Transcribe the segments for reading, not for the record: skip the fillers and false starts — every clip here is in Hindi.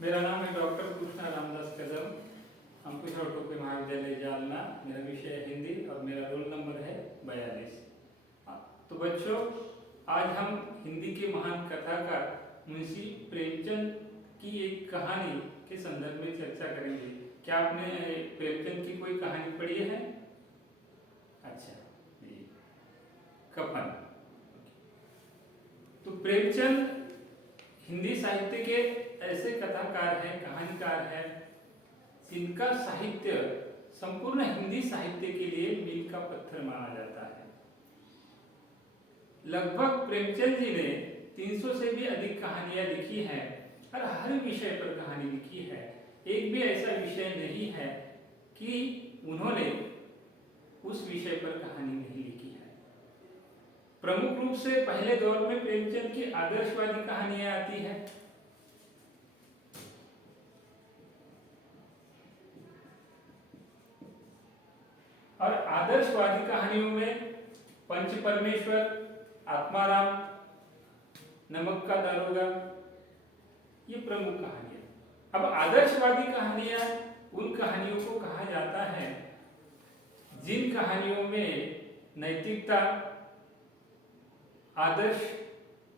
मेरा नाम है डॉक्टर कृष्णा रामदास कदम, अंकुश ऑटोपे महाविद्यालय जालना। मेरा विषय है हिंदी और मेरा रोल नंबर है 42। तो बच्चों, आज हम हिंदी के महान कथाकार मुंशी प्रेमचंद की एक कहानी के संदर्भ में चर्चा करेंगे। क्या आपने प्रेमचंद की कोई कहानी पढ़ी है? अच्छा, कफन। तो प्रेमचंद हिंदी साहित्य के ऐसे कथाकार हैं, कहानीकार हैं, जिनका साहित्य संपूर्ण हिंदी साहित्य के लिए मील का पत्थर माना जाता है। लगभग प्रेमचंद जी ने 300 से भी अधिक कहानियां लिखी हैं और हर विषय पर कहानी लिखी है। एक भी ऐसा विषय नहीं है कि उन्होंने उस विषय पर कहानी नहीं लिखी है। प्रमुख रूप से पहले दौर में प्रेमचंद की आदर्शवादी कहानियां आती है। और आदर्शवादी कहानियों में पंच परमेश्वर, आत्माराम, नमक का दारोगा, ये प्रमुख कहानियां। अब आदर्शवादी कहानियां उन कहानियों को कहा जाता है जिन कहानियों में नैतिकता, आदर्श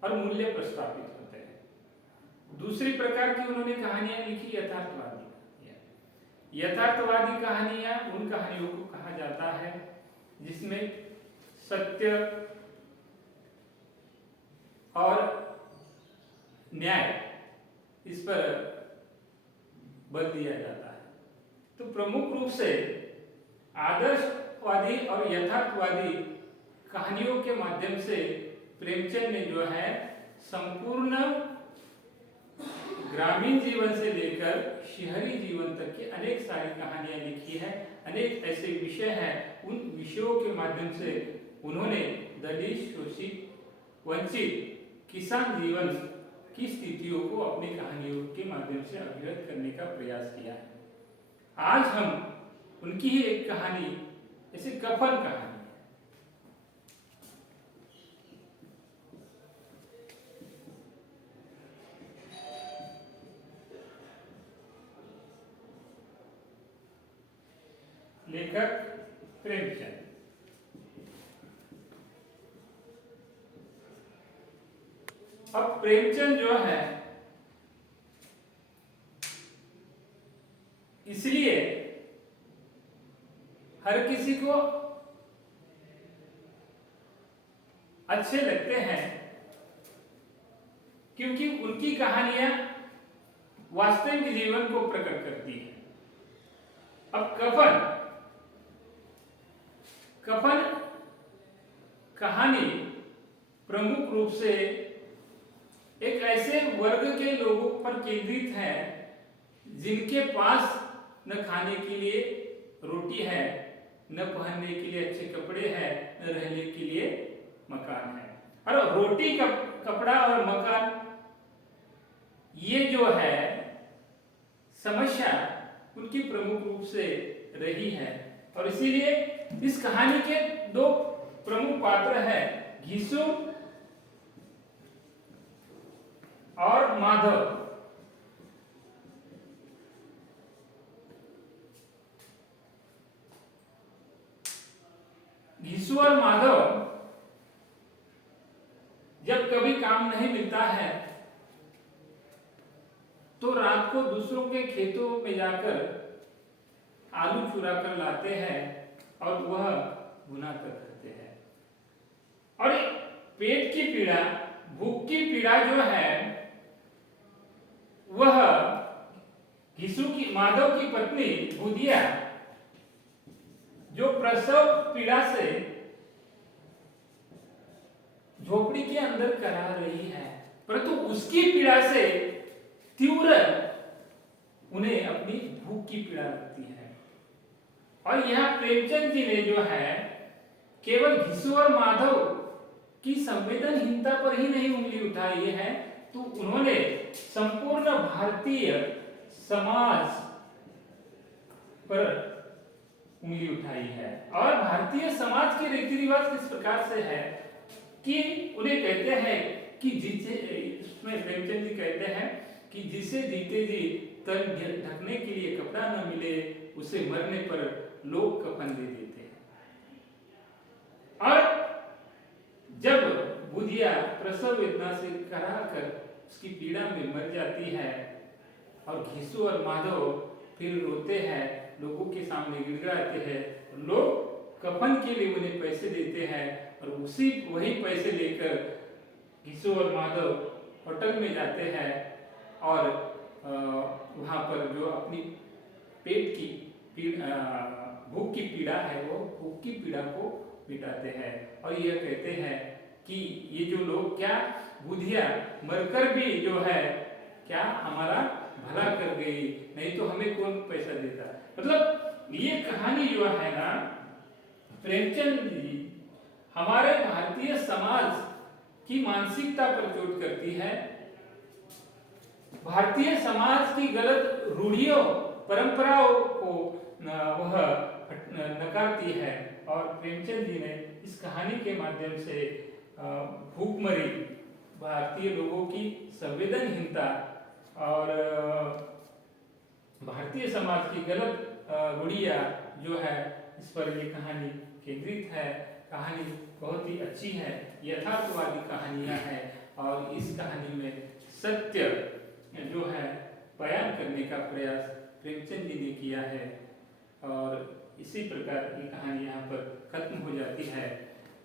और मूल्य प्रस्तावित होते हैं। दूसरी प्रकार की उन्होंने कहानियां लिखी यथार्थवादी। यथार्थवादी कहानियां उन कहानियों को कहा जाता है जिसमें सत्य और न्याय इस पर बल दिया जाता है। तो प्रमुख रूप से आदर्शवादी और यथार्थवादी कहानियों के माध्यम से प्रेमचंद ने जो है संपूर्ण ग्रामीण जीवन से लेकर शहरी जीवन तक की अनेक सारी कहानियां लिखी है। अनेक ऐसे विषय हैं, उन विषयों के माध्यम से उन्होंने दलित, शोषित, वंचित, किसान जीवन की स्थितियों को अपनी कहानियों के माध्यम से अभिव्यक्त करने का प्रयास किया है। आज हम उनकी ही एक कहानी, जैसे कफन कहानी, लेखक प्रेमचंद। अब प्रेमचंद जो है इसलिए हर किसी को अच्छे लगते हैं क्योंकि उनकी कहानियां वास्तविक जीवन को प्रकट करती हैं। अब कफन कहानी प्रमुख रूप से एक ऐसे वर्ग के लोगों पर केंद्रित है जिनके पास न खाने के लिए रोटी है, न पहनने के लिए अच्छे कपड़े हैं, न रहने के लिए मकान है। और रोटी, कपड़ा और मकान, ये जो है समस्या उनकी प्रमुख रूप से रही है। और इसीलिए इस कहानी के दो प्रमुख पात्र हैं, घिसु और माधव। घिसु और माधव जब कभी काम नहीं मिलता है तो रात को दूसरों के खेतों में जाकर आलू चुरा कर लाते हैं और वह भुना कर खाते हैं। और पेट की पीड़ा, भूख की पीड़ा जो है वह माधव की पत्नी बुधिया, जो प्रसव पीड़ा से झोपड़ी के अंदर करा रही है, परंतु उसकी पीड़ा से तीव्र उन्हें अपनी भूख की पीड़ा लगती है। और यहाँ प्रेमचंद जी ने जो है केवल घिसु और माधव की संवेदनहीनता पर ही नहीं उंगली उठाई है, तो उन्होंने संपूर्ण भारतीय समाज पर उंगली उठाई है। और भारतीय समाज के रीति रिवाज किस प्रकार से है कि उन्हें कहते हैं कि जिसे इसमें प्रेमचंद जी कहते हैं कि जिसे जीते जी तन ढकने के लिए कपड़ा न मिले, उसे मरने पर लोग कफन दे देते हैं। और जब बुधिया प्रसव वेदना से कराकर उसकी पीड़ा में मर जाती है और घिसू और माधव फिर रोते हैं, लोगों के सामने गिड़गिड़ाते हैं, लोग कफन के लिए उन्हें पैसे देते हैं और वही पैसे लेकर घिसू और माधव होटल में जाते हैं और वहाँ पर जो अपनी पेट की भूख की पीड़ा है, वो भूख की पीड़ा को मिटाते हैं और यह कहते हैं कि ये जो लोग क्या बुधिया मरकर भी जो है क्या हमारा भला कर गई, नहीं तो हमें कौन पैसा देता। मतलब ये कहानी जो है ना प्रेमचंद जी हमारे भारतीय समाज की मानसिकता पर चोट करती है, भारतीय समाज की गलत रूढ़ियों परंपराओं को वह नकारती है। और प्रेमचंद जी ने इस कहानी के माध्यम से भूखमरी भारतीय लोगों की संवेदनहीनता और भारतीय समाज की गलत रूढ़ियाँ जो है इस पर ये कहानी केंद्रित है। कहानी बहुत ही अच्छी है, यथार्थवादी कहानियाँ हैं और इस कहानी में सत्य जो है बयान करने का प्रयास प्रेमचंद जी ने किया है और इसी प्रकार ये कहानी यहाँ पर खत्म हो जाती है।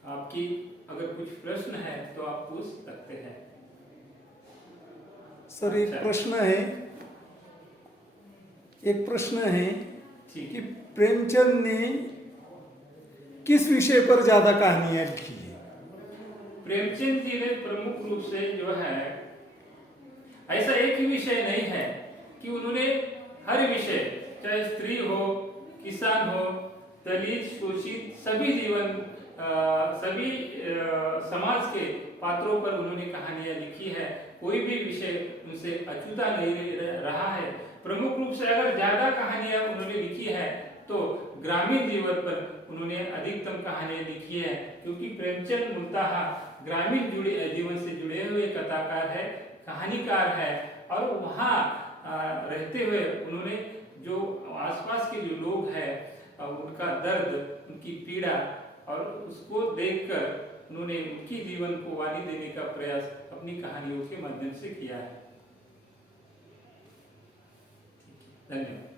आपकी अगर कुछ प्रश्न है तो आप पूछ सकते हैं। सर एक प्रश्न है कि प्रेमचंद ने किस विषय पर ज्यादा कहानियां लिखी है? प्रेमचंद जी ने प्रमुख रूप से जो है ऐसा एक ही विषय नहीं है कि उन्होंने हर विषय, चाहे स्त्री हो, किसान हो, दलित, शोषित, सभी सभी समाज के पात्रों पर उन्होंने कहानियां लिखी है। कोई भी विषय उनसे अछूता नहीं रहा है। प्रमुख रूप से अगर ज्यादा कहानियां उन्होंने लिखी है तो ग्रामीण जीवन पर उन्होंने अधिकतम कहानियां लिखी है, क्योंकि प्रेमचंद मूलतः ग्रामीण जीवन से जुड़े हुए कथाकार है, कहानीकार है और वहाँ रहते हुए उन्होंने जो आसपास के जो लोग हैं उनका दर्द, उनकी पीड़ा और उसको देखकर उन्होंने उनकी जीवन को वाणी देने का प्रयास अपनी कहानियों के माध्यम से किया है। धन्यवाद।